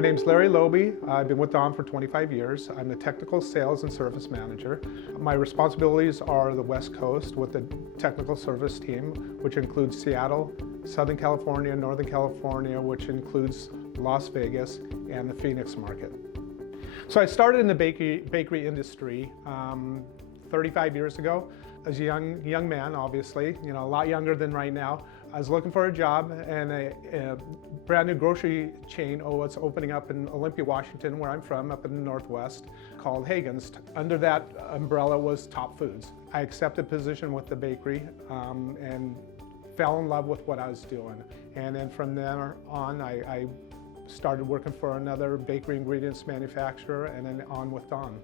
My name's Larry Lobe. I've been with Don for 25 years. I'm the Technical Sales and Service Manager. My responsibilities are the West Coast with the Technical Service Team, which includes Seattle, Southern California, Northern California, which includes Las Vegas, and the Phoenix market. So I started in the bakery industry 35 years ago. As a young man, obviously, a lot younger than right now. I was looking for a job, and a brand new grocery chain was opening up in Olympia, Washington, where I'm from, up in the Northwest, called Hagen's. Under that umbrella was Top Foods. I accepted a position with the bakery and fell in love with what I was doing. And then from there on, I started working for another bakery ingredients manufacturer, and then on with Don.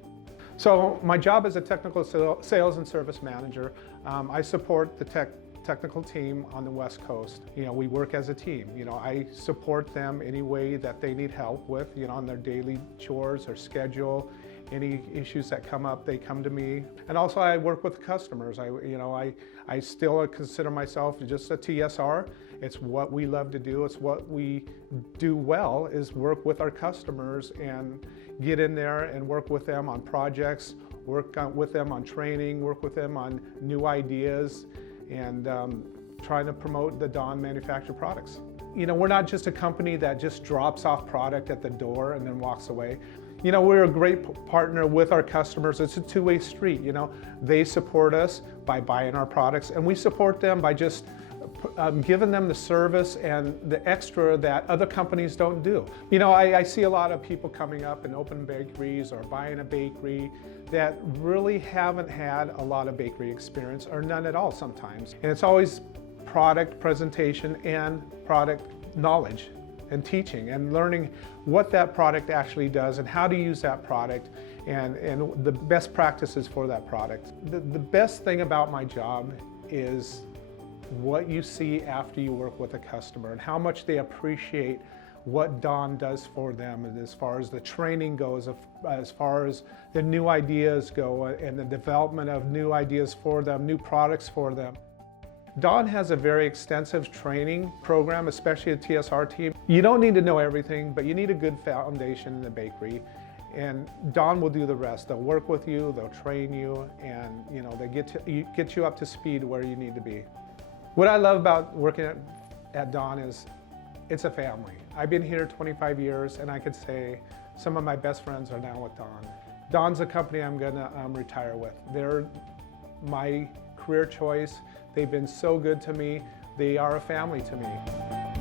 So my job as a technical sales and service manager, I support the technical team on the West Coast. We work as a team. I support them any way that they need help with, on their daily chores or schedule. Any issues that come up, they come to me. And also I work with customers. I still consider myself just a TSR. It's what we love to do. It's what we do well, is work with our customers and get in there and work with them on projects, work with them on training, work with them on new ideas, and trying to promote the Don manufactured products. We're not just a company that just drops off product at the door and then walks away. We're a great partner with our customers. It's a two-way street. They support us by buying our products, and we support them by just giving them the service and the extra that other companies don't do. I see a lot of people coming up and open bakeries or buying a bakery that really haven't had a lot of bakery experience, or none at all sometimes. And it's always product presentation and product knowledge and teaching and learning what that product actually does and how to use that product and the best practices for that product. The best thing about my job is what you see after you work with a customer and how much they appreciate what Don does for them, and as far as the training goes, as far as the new ideas go and the development of new ideas for them, new products for them. Don has a very extensive training program, especially the TSR team. You don't need to know everything, but you need a good foundation in the bakery. And Don will do the rest. They'll work with you, they'll train you, and they get you up to speed where you need to be. What I love about working at Don is it's a family. I've been here 25 years, and I could say some of my best friends are now with Don. Don's a company I'm gonna retire with. They're my career choice. They've been so good to me. They are a family to me.